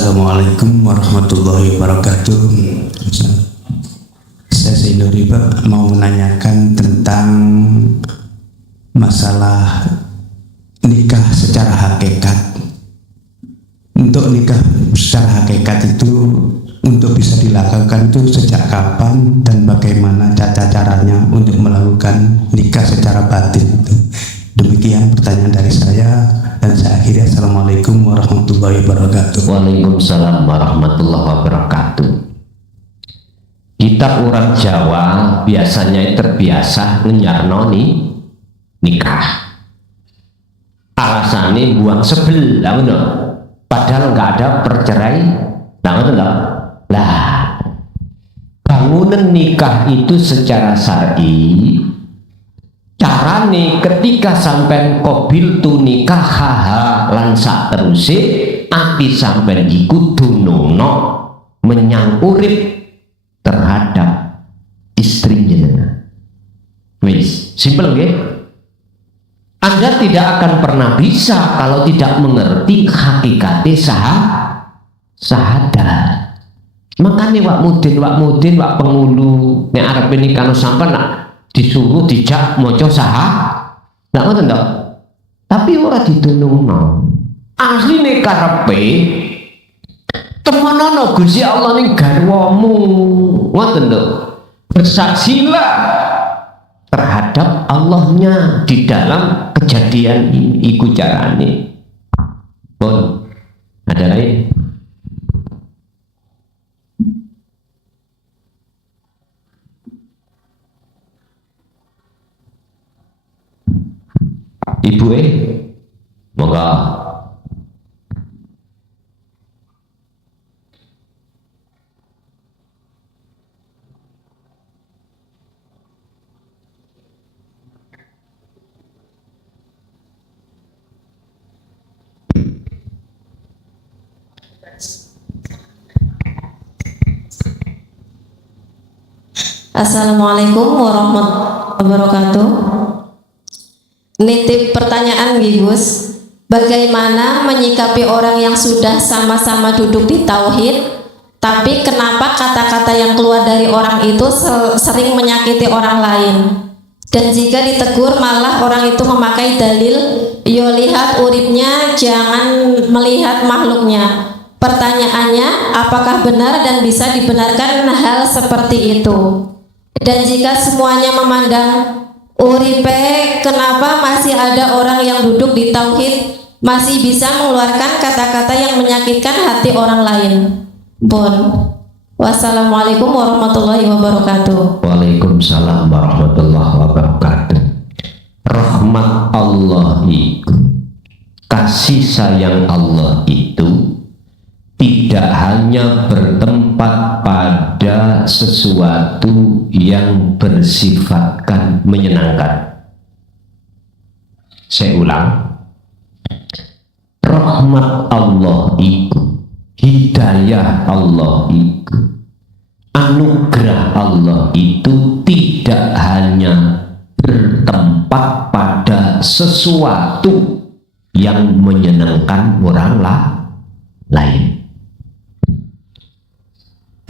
Assalamualaikum warahmatullahi wabarakatuh. Saya Saiduri Pak mau menanyakan tentang masalah nikah secara hakikat. Untuk nikah secara hakikat itu untuk bisa dilakukan itu sejak kapan dan bagaimana caranya untuk melakukan nikah secara batin itu. Demikian pertanyaan dari saya dan saya akhiri. Assalamualaikum warahmatullahi wabarakatuh. Waalaikumsalam warahmatullahi wabarakatuh. Kita orang Jawa biasanya terbiasa ngenyarno nikah. Alasannya buang sebel, padahal nggak ada percerai, lah. Bangunan nikah itu secara syar'i. Carane ketika sampean qabil tu nikah lan sak teruse ati sampean iku dunungno menyang urip terhadap istri jenengan. Wis, simpel nggih? Anda tidak akan pernah bisa kalau tidak mengerti hakikate sahadat. Makanya wak mudin, wak pengulu nek arep nikah sampean disuruh dijak moco nggak ngoten toh, tapi ora ditulungno. Asline karepe temonono Gusti Allah ning garwamu, ngoten lho. Bersaksilah terhadap Allahnya di dalam kejadian ini, iku carane. Pun ada lain? Ibu monggo. Assalamualaikum warahmatullahi wabarakatuh. Nitip pertanyaan Gus, bagaimana menyikapi orang yang sudah sama-sama duduk di tauhid, tapi kenapa kata-kata yang keluar dari orang itu sering menyakiti orang lain? Dan jika ditegur malah orang itu memakai dalil, yo lihat uripnya, jangan melihat makhluknya. Pertanyaannya, apakah benar dan bisa dibenarkan hal seperti itu? Dan jika semuanya memandang uripe, kenapa masih ada orang yang duduk di tauhid masih bisa mengeluarkan kata-kata yang menyakitkan hati orang lain? Wassalamualaikum warahmatullahi wabarakatuh. Waalaikumsalam warahmatullahi wabarakatuh. Rahmat Allah itu, kasih sayang Allah itu tidak hanya bertempat pada sesuatu yang bersifatkan menyenangkan. Saya ulang, rahmat Allah itu, hidayah Allah itu, anugerah Allah itu tidak hanya bertempat pada sesuatu yang menyenangkan orang lain.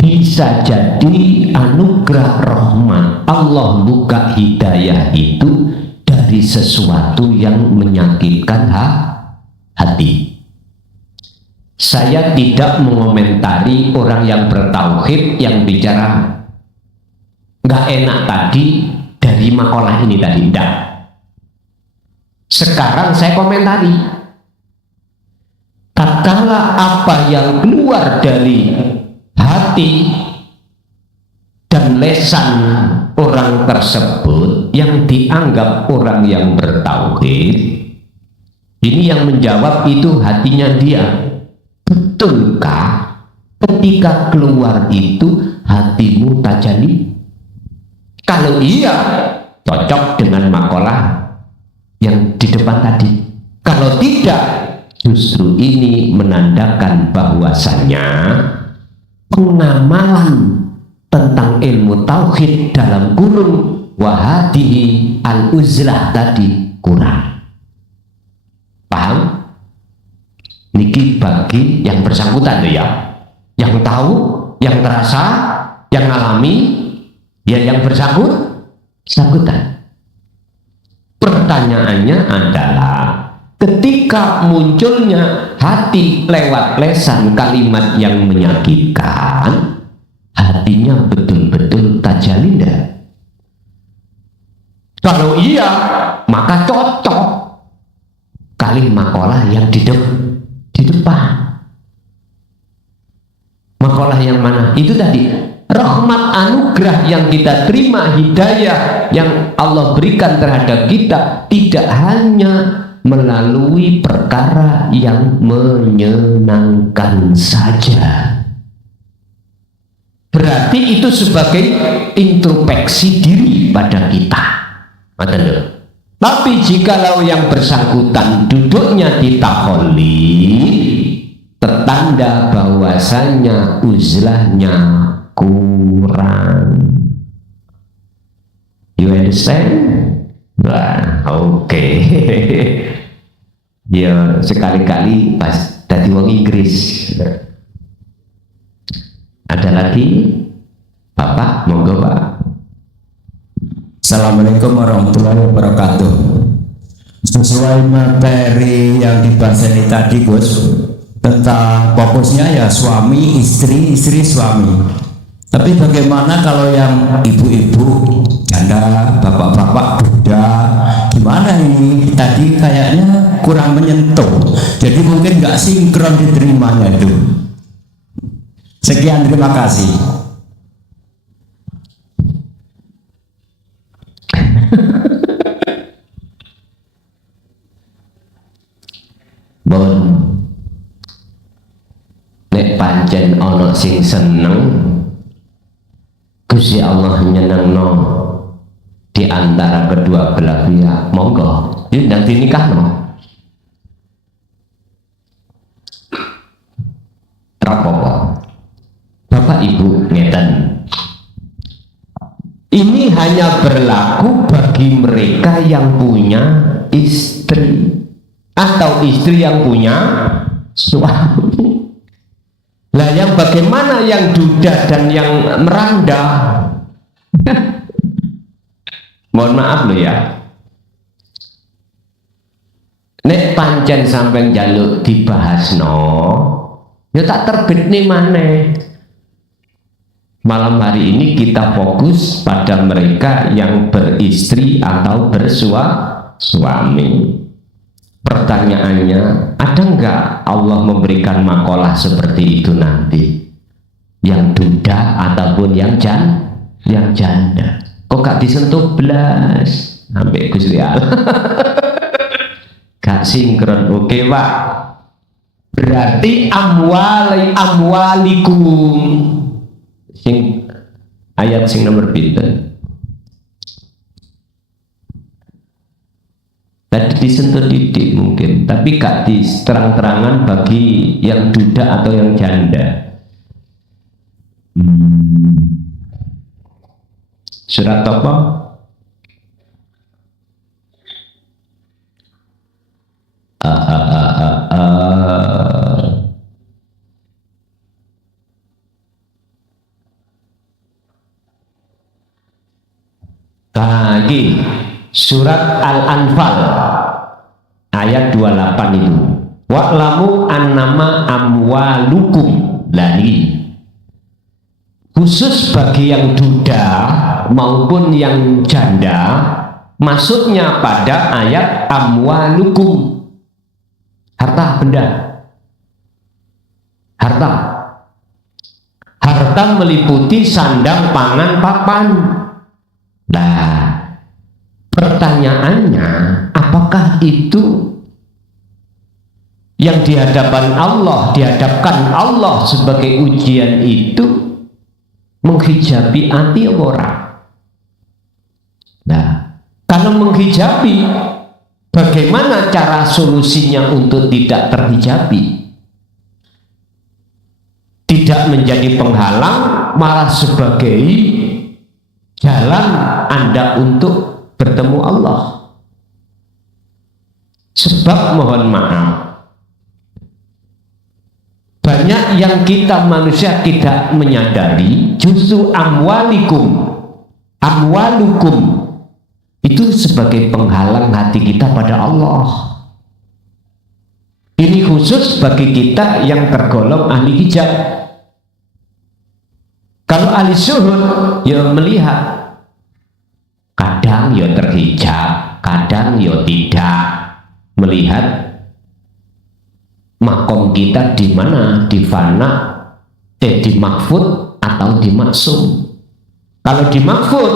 Bisa jadi anugerah rahmat Allah buka hidayah itu dari sesuatu yang menyakitkan hati. Saya tidak mengomentari orang yang bertauhid yang bicara nggak enak tadi dari makalah ini tadi, enggak. Sekarang saya komentari, tatkala apa yang keluar dari hati dan lesan orang tersebut yang dianggap orang yang bertauhid, ini yang menjawab itu hatinya dia. Betulkah ketika keluar itu hatimu tajani? Kalau iya, cocok dengan makalah yang di depan tadi. Kalau tidak, justru ini menandakan bahwasanya pengamalan tentang ilmu tauhid dalam kurung wahadihi al-uzlah tadi kurang. Paham? Niki bagi yang bersangkutan tuh ya, yang tahu, yang terasa, yang alami, ya yang bersangkutan. Pertanyaannya adalah ketika munculnya hati lewat lesan kalimat yang menyakitkan, hatinya betul-betul tajalli enggak? Kalau iya, maka cocok kali makalah yang di depan. Makalah yang mana? Itu tadi rahmat anugerah yang kita terima, hidayah yang Allah berikan terhadap kita tidak hanya melalui perkara yang menyenangkan saja. Berarti itu sebagai introspeksi diri pada kita. Tapi jikalau yang bersangkutan duduknya di takholi, tertanda bahwasanya uzlahnya kurang. You understand? Nah, oke. Ya sekali-kali pas tadi wong Inggris. Ada lagi? Bapak, monggo Pak. Assalamualaikum warahmatullahi wabarakatuh. Sesuai materi yang dibahas ini tadi Gus, tentang fokusnya ya suami, istri, suami. Tapi bagaimana kalau yang ibu-ibu, janda, bapak-bapak, duda, gimana ini? Tadi kayaknya kurang menyentuh, jadi mungkin nggak sinkron diterimanya itu. Sekian, terima kasih. Bon, nek pancen ono sing seneng, Gusti Allah nyenengno di antara kedua belah pihak, monggo, yuk nanti nikah no. Rapopo, Bapak Ibu ngeten. Ini hanya berlaku bagi mereka yang punya istri atau istri yang punya suami. Lah yang bagaimana yang duda dan yang meranda? Mohon maaf lo ya. Nek pancen sampai jaluk dibahas no, ya tak terbit nih maneh. Malam hari ini kita fokus pada mereka yang beristri atau bersuami. Pertanyaannya, ada enggak Allah memberikan makalah seperti itu nanti? Yang duda ataupun yang janda? Kok gak disentuh belas? Sampai Gusti Allah. Gak sinkron, oke Pak. Berarti amwalikum. Sing ayat sing nomor pinten. Tadi disentuh didik mungkin, tapi gak terang-terangan bagi yang duda atau yang janda. Surat apa? Lagi surat Al-Anfal ayat 28 itu. Wa'lamu annama amwalukum, lagi khusus bagi yang duda maupun yang janda, masuknya pada ayat amwalukum, harta benda. Harta meliputi sandang, pangan, papan. Nah, pertanyaannya, apakah itu yang dihadapkan Allah sebagai ujian itu menghijabi hati orang? Nah, kalau menghijabi, bagaimana cara solusinya untuk tidak terhijabi? Tidak menjadi penghalang, malah sebagai jalan Anda untuk bertemu Allah. Sebab mohon maaf, yang kita manusia tidak menyadari, justru amwalukum itu sebagai penghalang hati kita pada Allah. Ini khusus bagi kita yang tergolong ahli hijab. Kalau ahli syuhud ya melihat, kadang ya terhijab, kadang ya tidak, melihat makom kita di mana, di fana, di mahfud atau di maksum. Kalau di mahfud,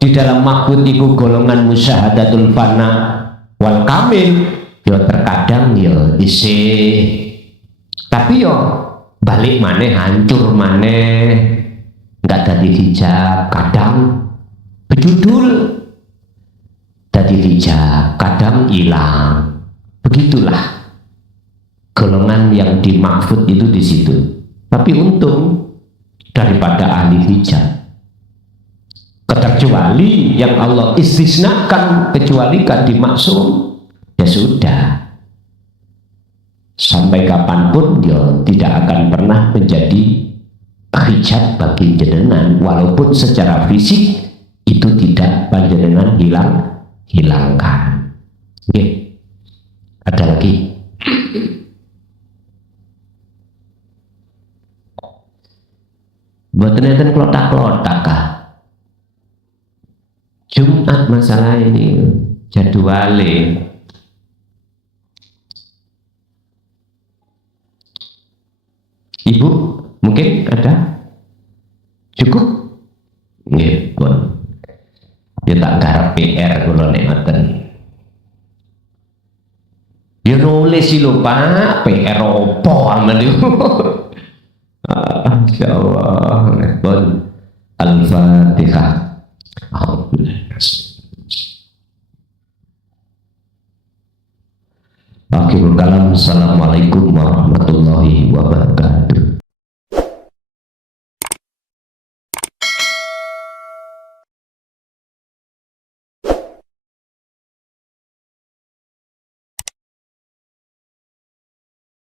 di dalam mahfud itu golongan musyahadatul fana wal kamil, ya terkadang ya isih, tapi ya balik maneh, hancur maneh, nggak jadi hijab, kadang berjudul jadi hijab, kadang hilang. Begitulah golongan yang di mahfud itu di situ. Tapi untung daripada ahli hijab. Kecuali yang Allah istisnakan, kecualikan di maksum, ya sudah. Sampai kapanpun ya tidak akan pernah menjadi hijab bagi jenengan, walaupun secara fisik itu tidak panjenengan hilangkan. Oke. Ada lagi? Buat nenten klotak-klotak kah? Jumat masalah ini jadwale. Ibu mungkin ada? Cukup? Nggih, pun. Ya tak garap PR kula nek ngoten. Ya nulis sih lho Pak, PR opo amen niku. Insyaallah. Pun Al-Fatihah. Akhirul kalam. Assalamualaikum warahmatullahi wabarakatuh.